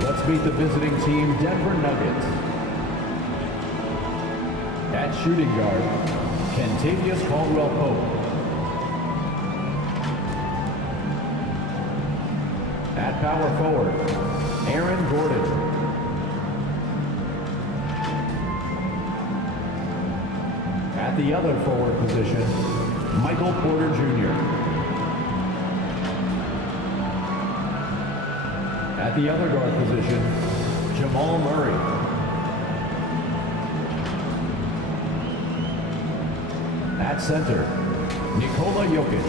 Let's meet the visiting team, Denver Nuggets. At shooting guard, Kentavious Caldwell-Pope. At power forward, Aaron Gordon. At the other forward position, Michael Porter Jr. At the other guard position, Jamal Murray. At center, Nikola Jokic.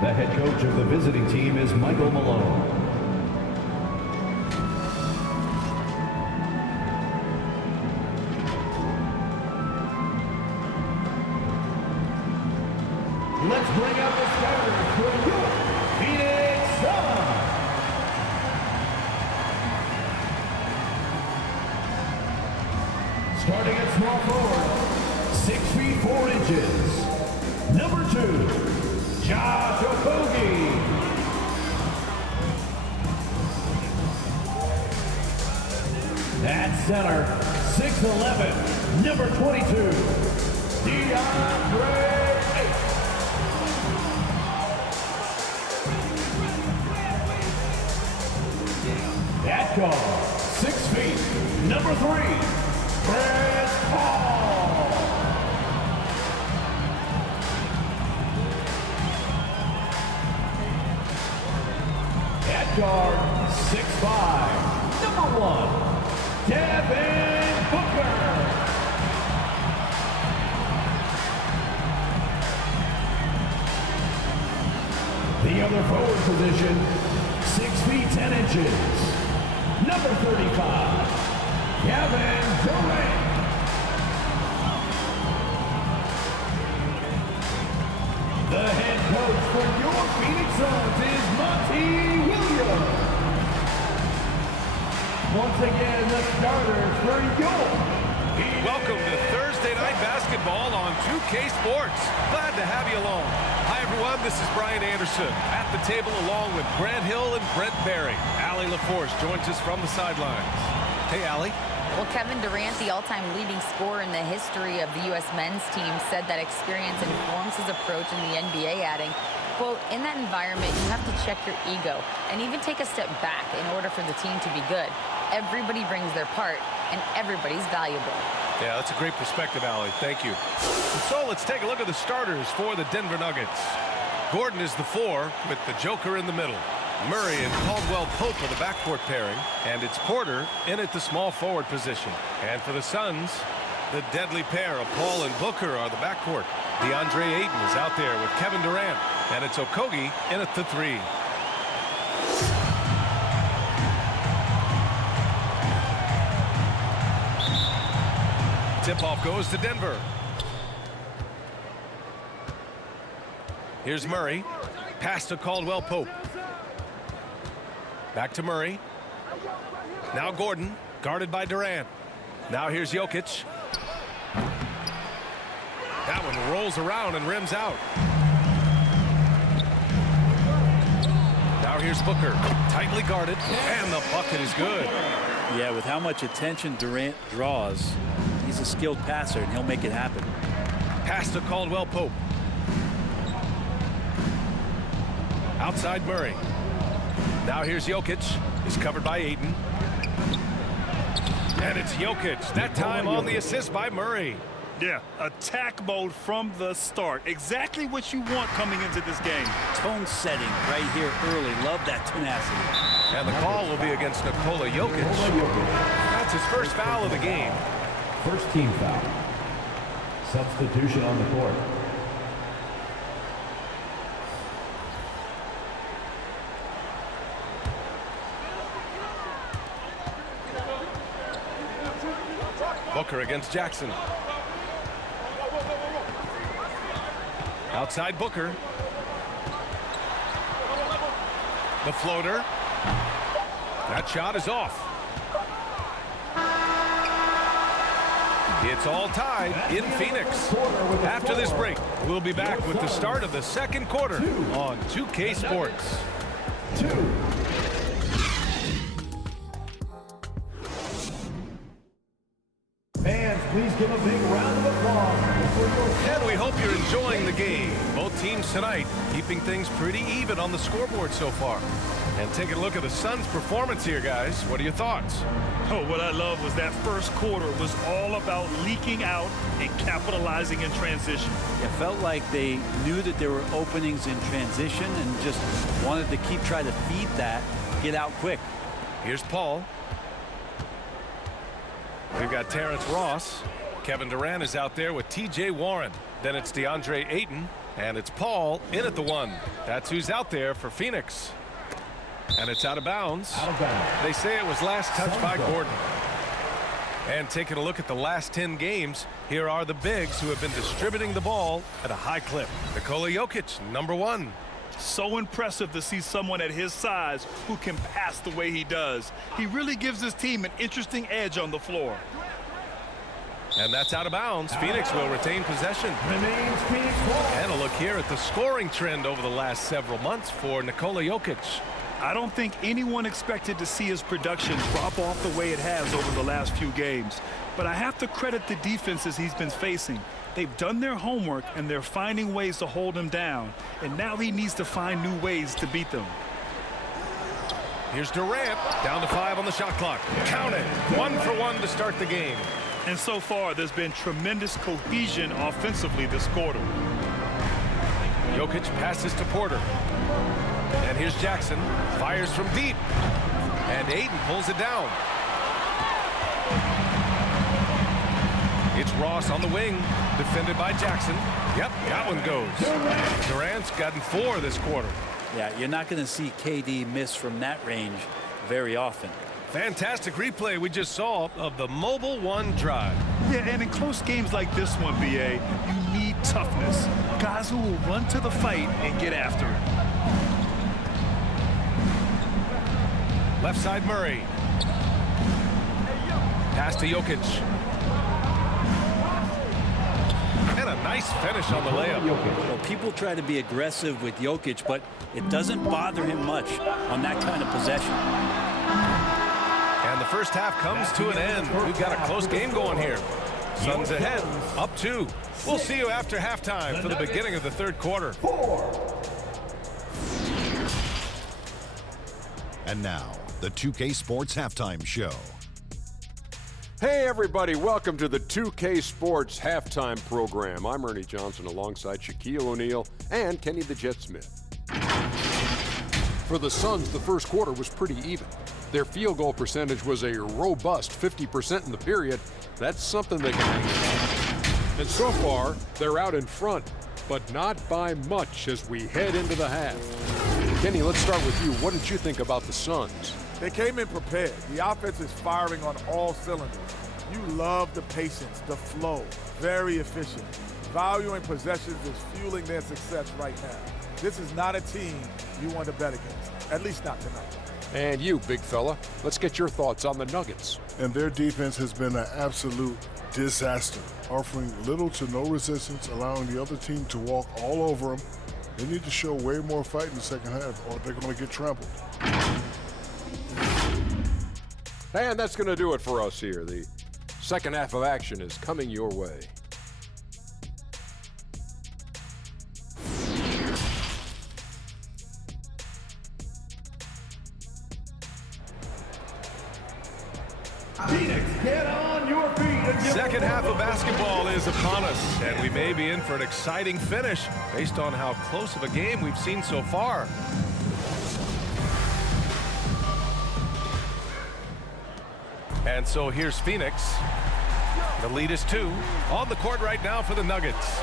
The head coach of the visiting team is Michael Malone. Let's bring out the starters for your Phoenix Suns. Starting at small forward, 6 feet 4 inches. Number 2, Josh Okogie. At center, 6'11", number 22, DeAndre Ayton. At guard, 6 feet, number 3, Chris Paul. At guard, 6'5", number 1, Devin Booker. The other forward position, 6 feet 10 inches. Number 35, Kevin Durant. The head coach for your Phoenix Suns is Monty Williams. Once again, the starters for your Phoenix. Welcome to Thursday Night Basketball on 2K Sports. Glad to have you along. Hi, everyone. This is Brian Anderson at the table along with Grant Hill and Brent Barry. Allie LaForce joins us from the sidelines. Hey, Allie. Well, Kevin Durant, the all-time leading scorer in the history of the U.S. men's team, said that experience informs his approach in the NBA, adding, quote, in that environment, you have to check your ego and even take a step back in order for the team to be good. Everybody brings their part, and everybody's valuable. Yeah, that's a great perspective, Allie. Thank you. So let's take a look at the starters for the Denver Nuggets. Gordon is the 4 with the Joker in the middle. Murray and Caldwell-Pope are the backcourt pairing, and it's Porter in at the small forward position. And for the Suns, the deadly pair of Paul and Booker are the backcourt. DeAndre Ayton is out there with Kevin Durant, and it's Okogie in at the 3. Tip-off goes to Denver. Here's Murray. Pass to Caldwell-Pope. Back to Murray. Now Gordon, guarded by Durant. Now here's Jokic. That one rolls around and rims out. Now here's Booker, tightly guarded, and the bucket is good. Yeah, with how much attention Durant draws, he's a skilled passer, and he'll make it happen. Pass to Caldwell-Pope. Outside Murray. Now here's Jokic. He's covered by Ayton. And it's Jokic. That time on the assist by Murray. Yeah, attack mode from the start. Exactly what you want coming into this game. Tone setting right here early. Love that tenacity. And the call will be against Nikola Jokic. That's his first foul of the game. First team foul. Substitution on the court. Booker against Jackson. Outside Booker. The floater. That shot is off. It's all tied in Phoenix. After this break, we'll be back with the start of the second quarter on 2K Sports. Please give a big round of applause for your... And we hope you're enjoying the game. Both teams tonight keeping things pretty even on the scoreboard so far. And taking a look at the Suns' performance here, guys. What are your thoughts? Oh, what I love was that first quarter was all about leaking out and capitalizing in transition. It felt like they knew that there were openings in transition and just wanted to keep trying to feed that, get out quick. Here's Paul. We've got Terrence Ross. Kevin Durant is out there with T.J. Warren. Then it's DeAndre Ayton. And it's Paul in at the one. That's who's out there for Phoenix. And it's out of bounds. They say it was last touched by Gordon. And taking a look at the last 10 games, here are the bigs who have been distributing the ball at a high clip. Nikola Jokic, number 1. So impressive to see someone at his size who can pass the way he does. He really gives his team an interesting edge on the floor. And that's out of bounds. Phoenix will retain possession. Remains Phoenix ball. And a look here at the scoring trend over the last several months for Nikola Jokic. I don't think anyone expected to see his production drop off the way it has over the last few games. But I have to credit the defenses he's been facing. They've done their homework, and they're finding ways to hold him down. And now he needs to find new ways to beat them. Here's Durant, down to 5 on the shot clock. Count it. 1 for 1 to start the game. And so far, there's been tremendous cohesion offensively this quarter. Jokic passes to Porter. And here's Jackson. Fires from deep. And Ayton pulls it down. It's Ross on the wing. Defended by Jackson. Yep, that one goes. Durant's gotten 4 this quarter. Yeah, you're not going to see KD miss from that range very often. Fantastic replay we just saw of the Mobile One drive. Yeah, and in close games like this one, BA, you need toughness. Guys who will run to the fight and get after it. Left side Murray. Pass to Jokic. And a nice finish on the layup. Well, people try to be aggressive with Jokic, but it doesn't bother him much on that kind of possession. And the first half comes to an end. We've got a close game going here. Suns ahead, up 2. We'll see you after halftime for the beginning of the third quarter. And now, the 2K Sports Halftime Show. Hey everybody, welcome to the 2K Sports Halftime Program. I'm Ernie Johnson alongside Shaquille O'Neal and Kenny the Jet Smith. For the Suns, the first quarter was pretty even. Their field goal percentage was a robust 50% in the period. That's something they can hang on. And so far, they're out in front, but not by much as we head into the half. Kenny, let's start with you. What did you think about the Suns? They came in prepared. The offense is firing on all cylinders. You love the patience, the flow, very efficient. Valuing possessions is fueling their success right now. This is not a team you want to bet against, at least not tonight. And you, big fella, let's get your thoughts on the Nuggets. And their defense has been an absolute disaster, offering little to no resistance, allowing the other team to walk all over them. They need to show way more fight in the second half, or they're going to get trampled. And that's going to do it for us here. The second half of action is coming your way. Phoenix, get on your feet. Second half of basketball is upon us, and we may be in for an exciting finish based on how close of a game we've seen so far. And so here's Phoenix. The lead is 2. On the court right now for the Nuggets.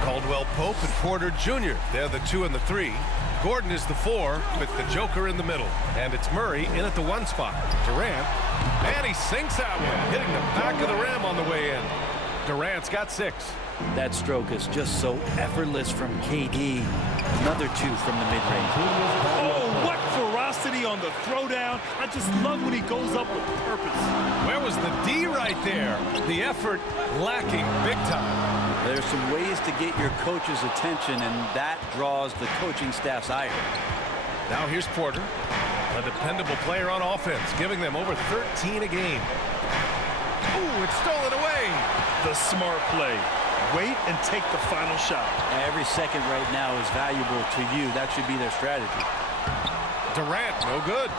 Caldwell Pope and Porter Jr. They're the 2 and the 3. Gordon is the 4 with the Joker in the middle. And it's Murray in at the 1 spot. Durant. And he sinks that one, hitting the back of the rim on the way in. Durant's got 6. That stroke is just so effortless from KD. Another 2 from the mid-range. Oh, what ferocity on the throwdown. I just love when he goes up with purpose. Where was the D right there? The effort lacking big time. There's some ways to get your coach's attention, and that draws the coaching staff's ire. Now here's Porter, a dependable player on offense, giving them over 13 a game. Ooh, it's stolen away. The smart play. Wait and take the final shot. Every second right now is valuable to you. That should be their strategy. Durant, no good.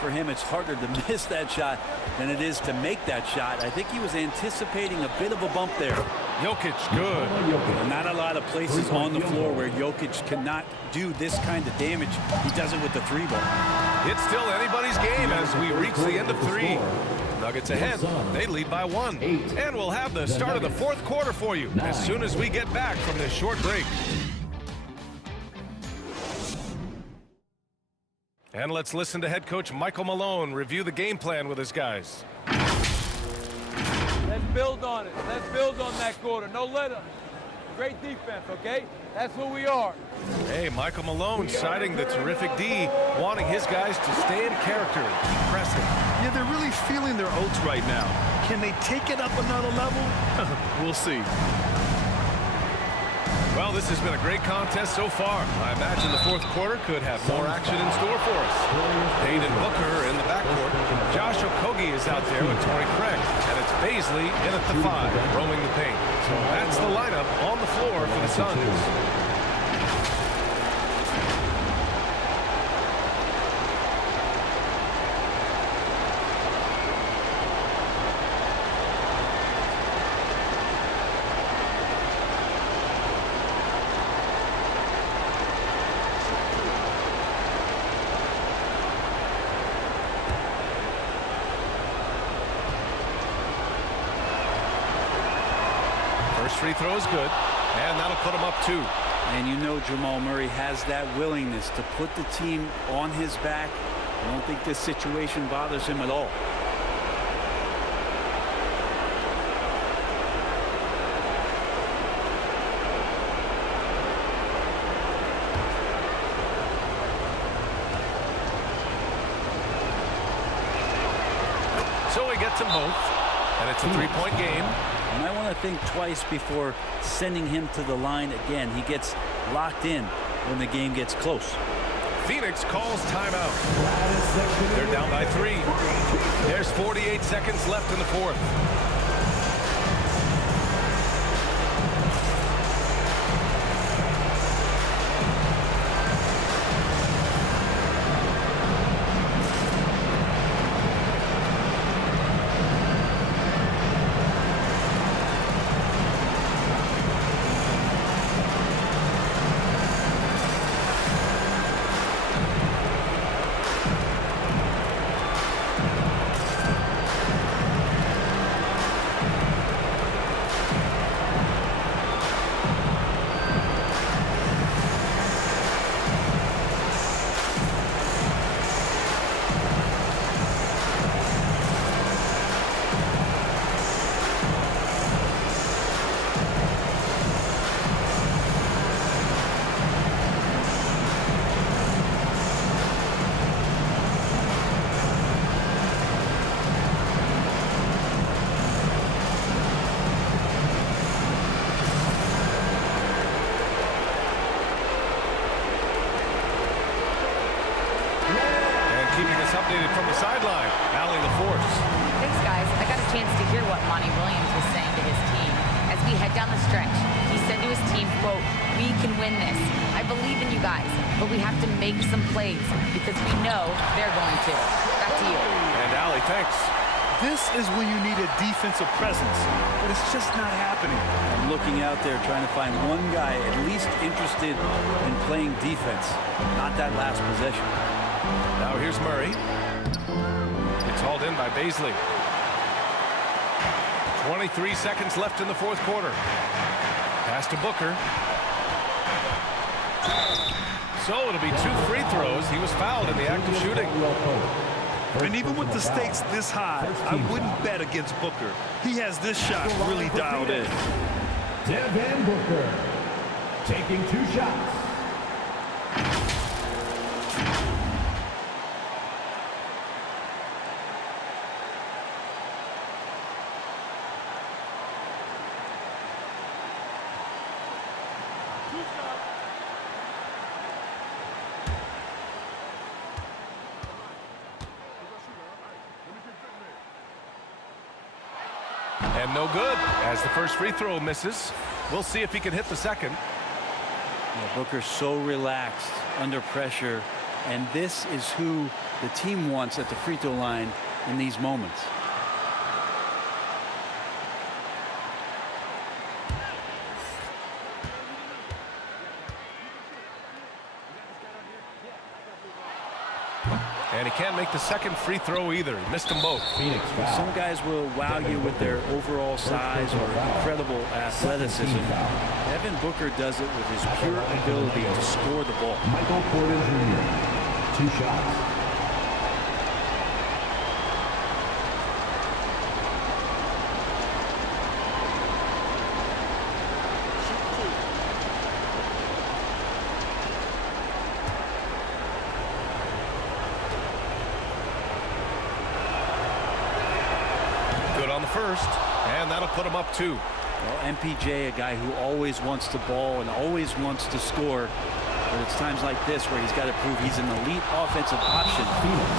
For him, it's harder to miss that shot than it is to make that shot. I think he was anticipating a bit of a bump there. Jokic, good. Not a lot of places on the floor where Jokic cannot do this kind of damage. He does it with the 3-ball. It's still anybody's game as we reach the end of 3. Nuggets ahead. They lead by 1. And we'll have the start of the 4th quarter for you as soon as we get back from this short break. And let's listen to head coach Michael Malone review the game plan with his guys. Let's build on it. Let's build on that quarter. No let up. Great defense, okay? That's who we are. Hey, Michael Malone citing the terrific D, wanting his guys to stay in character and keep pressing. Yeah, they're really feeling their oats right now. Can they take it up another level? We'll see. Well, this has been a great contest so far. I imagine the 4th quarter could have more action in store for us. Payne and Booker in the backcourt. Josh Okogie is out there with Torrey Craig. And it's Baisley in at the 5, roaming the paint. So that's the lineup on the floor for the Suns. Free throw is good, and that'll put him up 2. And you know Jamal Murray has that willingness to put the team on his back. I don't think this situation bothers him at all. So he gets them both, and it's a 3-point game. You might want to think twice before sending him to the line again. He gets locked in when the game gets close. Phoenix calls timeout. They're down by 3. There's 48 seconds left in the 4th. Updated from the sideline, Allie LaForce. Thanks, guys. I got a chance to hear what Monty Williams was saying to his team. As we head down the stretch, he said to his team, quote, "We can win this. I believe in you guys, but we have to make some plays because we know they're going to." Back to you. And Allie, thanks. This is when you need a defensive presence, but it's just not happening. I'm looking out there trying to find one guy at least interested in playing defense, not that last possession. Now here's Murray. It's hauled in by Baisley. 23 seconds left in the 4th quarter. Pass to Booker. So it'll be 2 free throws. He was fouled in the act of shooting. And even with the stakes this high, I wouldn't bet against Booker. He has this shot really dialed in. Devin Booker taking 2 shots. And no good as the first free throw misses. We'll see if he can hit the second. Yeah, Booker's so relaxed under pressure, and this is who the team wants at the free throw line in these moments. And he can't make the second free throw either. He missed them both. Some guys will wow you with their overall size or incredible athleticism. Devin Booker does it with his pure ability to score the ball. Michael Porter Jr., 2 shots. First, and that'll put him up 2. Well, MPJ, a guy who always wants to ball and always wants to score, but it's times like this where he's got to prove he's an elite offensive option,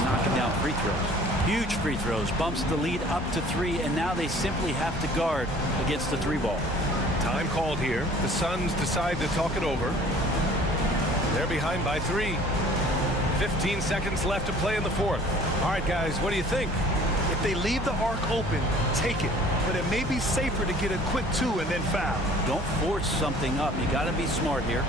knocking down free throws. Huge free throws, bumps the lead up to 3, and now they simply have to guard against the 3-ball. Time called here. The Suns decide to talk it over. They're behind by 3. 15 seconds left to play in the 4th. All right, guys, what do you think? If they leave the arc open, take it. But it may be safer to get a quick 2 and then foul. Don't force something up. You got to be smart here.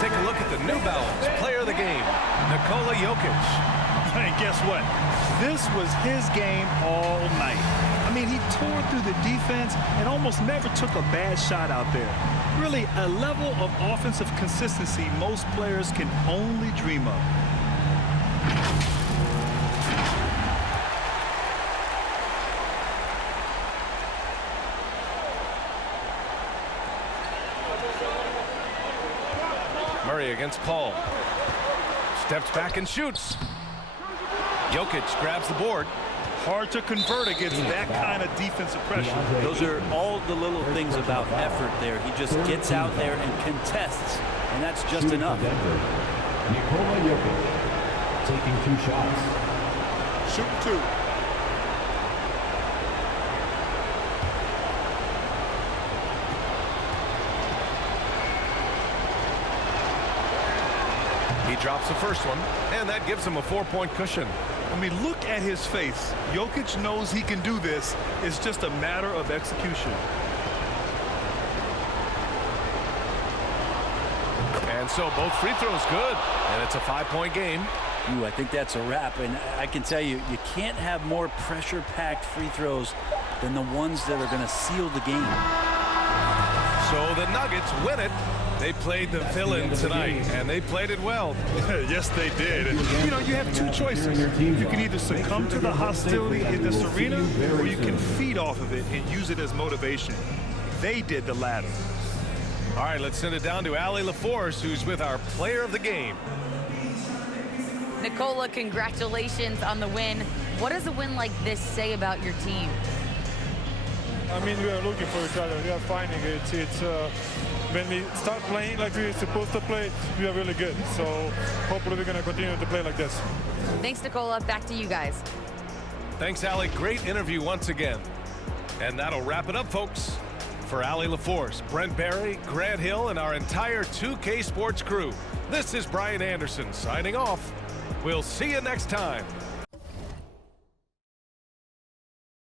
Take a look at the New Balance player of the game, Nikola Jokic. And guess what? This was his game all night. I mean, he tore through the defense and almost never took a bad shot out there. Really, a level of offensive consistency most players can only dream of. Murray against Paul. Steps back and shoots. Jokic grabs the board. Hard to convert against that kind of defensive pressure. Those are all the little things about effort there. He just gets out there and contests, and that's just enough. Nikola Jokic taking 2 shots. Shoot 2. He drops the first one, and that gives him a 4-point cushion. I mean, look at his face. Jokic knows he can do this. It's just a matter of execution. And so both free throws good, and it's a 5-point game. Ooh, I think that's a wrap, and I can tell you, you can't have more pressure-packed free throws than the ones that are going to seal the game. So the Nuggets win it. They played the villain tonight, and they played it well. Yes, they did. And, you know, you have 2 choices. You can either succumb to the hostility in this arena, or you can feed off of it and use it as motivation. They did the latter. All right, let's send it down to Allie LaForce, who's with our player of the game. Nikola, congratulations on the win. What does a win like this say about your team? I mean, we are looking for each other. We are finding it. When we start playing like we're supposed to play, we are really good. So hopefully we're going to continue to play like this. Thanks, Nikola. Back to you guys. Thanks, Allie. Great interview once again. And that'll wrap it up, folks. For Allie LaForce, Brent Barry, Grant Hill, and our entire 2K Sports crew, this is Brian Anderson signing off. We'll see you next time.